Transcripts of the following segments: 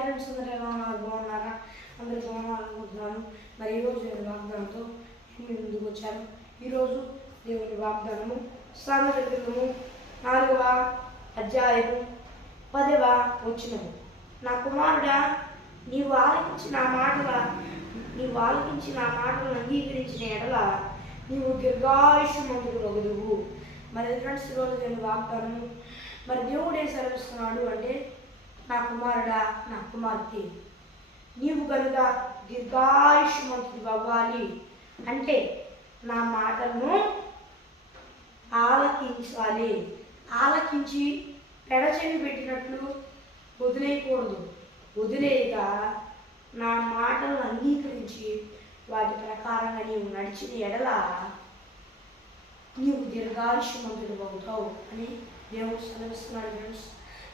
Friends అందరూ ఎలా ఉన్నారు బాగున్నారా అందరూ బాగున్నారనుకుంటున్నాను మరి ఈరోజు నేను వాగ్దానంతో మీ ముందుకు వచ్చాను. ఈరోజు దేవుని వాగ్దానము సామెత గ్రంథము నాలుగవ అధ్యాయము పదవ వచ్చినము నా కుమారుడా నీవు ఆలకించి నా మాటల నీవు ఆలకించి నా మాటలను అంగీకరించిన ఎడల నీవు దీర్ఘాయుష్మంతుడు ఒకదువు మరి ఫ్రెండ్స్ ఈరోజు నేను వాగ్దానము. మరి దేవుడు ఏం సెలవిస్తున్నాడు అంటే నా కుమారుడా నా కుమార్తె నీవు కనుక దీర్ఘాయుష్మంతుడు అవ్వాలి అంటే నా మాటలను ఆలకించాలి. ఆలకించి పెడచెవి పెట్టినట్లు వదిలేయకూడదు. వదిలేయక నా మాటలను అంగీకరించి వాటి ప్రకారంగా నీవు నడిచిన ఎడల నీవు దీర్ఘాయుష్మంతుడు అవుతావు అని దేవుడు సెలవిస్తున్నాడు ఫ్రెండ్స్.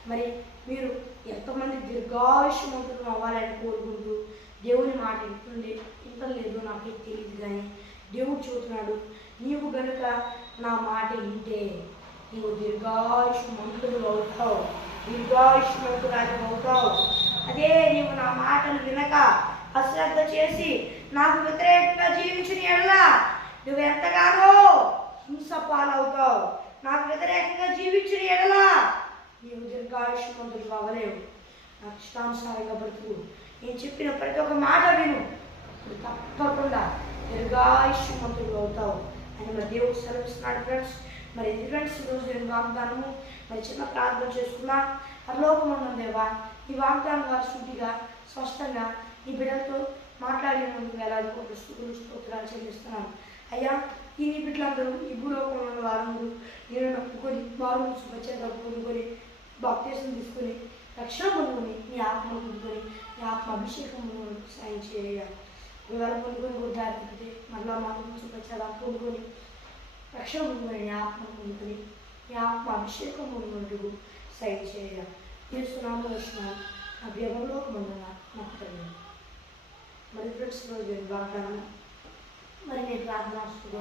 మరి మీరు ఎంతమంది దీర్ఘాయుష్మంతులు అవ్వాలని కోరుకుంటూ దేవుని మాట వింటుంది వింటలేదు నాకు తెలియదు కానీ దేవుడు చూస్తున్నాడు నీవు గనుక నా మాట వింటే నీవు దీర్ఘాయుష్మంతుడు అవుతావు దీర్ఘాయుష్మంతురాలు అవుతావు. అదే నీవు నా మాటలు వినక అశ్రద్ధ చేసి నాకు వ్యతిరేకంగా జీవించిన ఎడల నువ్వు ఎంతగానో హింస పాలవుతావు. నాకు వ్యతిరేకంగా జీవించిన ఎడలా దీర్ఘాయుష్మంతుడు అవ్వలేవు నాకు ఇష్టానుసారంగా బ్రతుకు నేను చెప్పిన ప్రతి ఒక్క మాట విను. నువ్వు తప్పకుండా దీర్ఘాయుష్మంతుడు అవుతావు. అని మరి దేవుడు సెలవిస్తున్నాడు ఫ్రెండ్స్. మరి ఇది ఫ్రెండ్స్? ఈరోజు నేను వాగ్దానము. మరి చిన్న ప్రార్థన చేసుకున్నా పరలోకమున్న దేవా ఈ వాగ్దానం వారి శుద్ధిగా స్పష్టంగా ఈ బిడ్డలతో మాట్లాడినందుకు వేలాది కోట్ల స్థుతులు స్తోత్రాలు చెల్లిస్తున్నాను. అయ్యా ఈ నీ బిడ్డలందరూ ఈ భూలోకంలో ఉన్న వారందరూ నేను నమ్ముకొని వారు శుభచేత పొందుకొని బాప్తీసం తీసుకుని రక్షణ పొందుకొని నీ ఆత్మ పొందుకొని నీ ఆత్మ అభిషేకం సాయం చేయాలి వివరాలు పొందుకొని ఉద్దారితే మరలా మాకు చూపించాలా? పొందుకొని రక్షణ పొందుకొని నీ ఆత్మ పొందుకొని నీ ఆత్మ అభిషేకం పొందుకుంటూ సాయం చేయ తీరుస్తున్నాము వచ్చినాను నా వ్యవహారంలో మందన నాకు తెలియదు మరి ఫ్రెండ్స్ రోజు వాగ్దానం మరి నేను ప్రార్థన వస్తుంది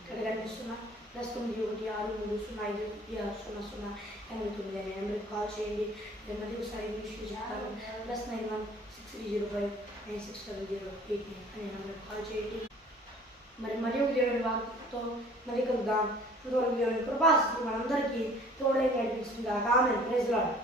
ఇక్కడ కనిపిస్తున్నా. ప్లస్ తొమ్మిది ఒకటి ఆరు మూడు సున్నా ఐదు ఒకటి ఆరు సున్నా సున్నా ఎనిమిది తొమ్మిది అని నెంబర్కి కాల్ చేయండి నేను మళ్ళీ ఒకసారి ఇంగ్లీష్లో చెప్తాను plus nine one six three zero five nine six double zero eight nine అనే నెంబర్కి కాల్ చేయండి మరి మరియు దేవుడి వాక్తో మరి కలుద్దాం ఇంకొక దేవుని కృపాస్తుంది మనందరికీ తోడై నడిపిస్తుంది ఆమె ప్రెజ్ లాడ్